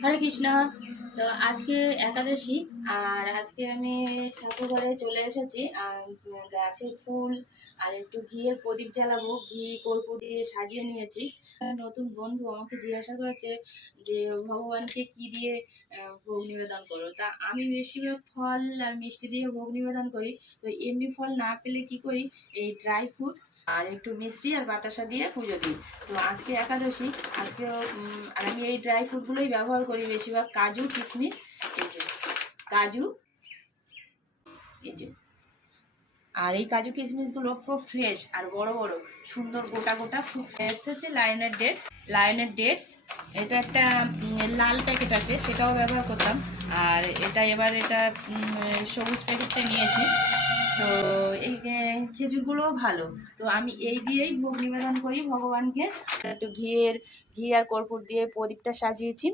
হরে কৃষ্ণ। তো আজকে একাদশী, আর আজকে আমি ঠাকুর ঘরে চলে এসেছি। আর গাছের ফুল আর একটু ঘিয়ের প্রদীপ জ্বালাবো, ঘি কর্পূর দিয়ে সাজিয়ে নিয়েছি। নতুন বন্ধু আমাকে জিজ্ঞাসা করেছে যে ভগবানকে কি দিয়ে ভোগ নিবেদন করো। তা আমি বেশিরভাগ ফল আর মিষ্টি দিয়ে ভোগ নিবেদন করি। তো এমনি ফল না পেলে কি করি, এই ড্রাই ফ্রুট আর একটু মিষ্টি আর বাতাসা দিয়ে পুজো দিই। তো আজকে একাদশী, আজকে আর আমি এই ড্রাই ফ্রুটগুলোই ব্যবহার করি বেশিরভাগ, কাজু কিশমিশ। এই যে কাজু, এই যে, আর এই কাজু কিশমিশগুলো পুরো ফ্রেশ আর বড় বড় সুন্দর গোটা গোটা খুব ফ্রেশ আছে। লায়নের ডেটস এটা একটা লাল প্যাকেট আছে, সেটাও ব্যবহার করতাম। আর এটা সবুজ প্যাকেটটা নিয়েছি। তো এই খেজুরগুলোও ভালো। তো আমি এই দিয়েই ভোগ নিবেদন করি ভগবানকে। একটু ঘি আর কর্পূর দিয়ে প্রদীপটা সাজিয়েছি।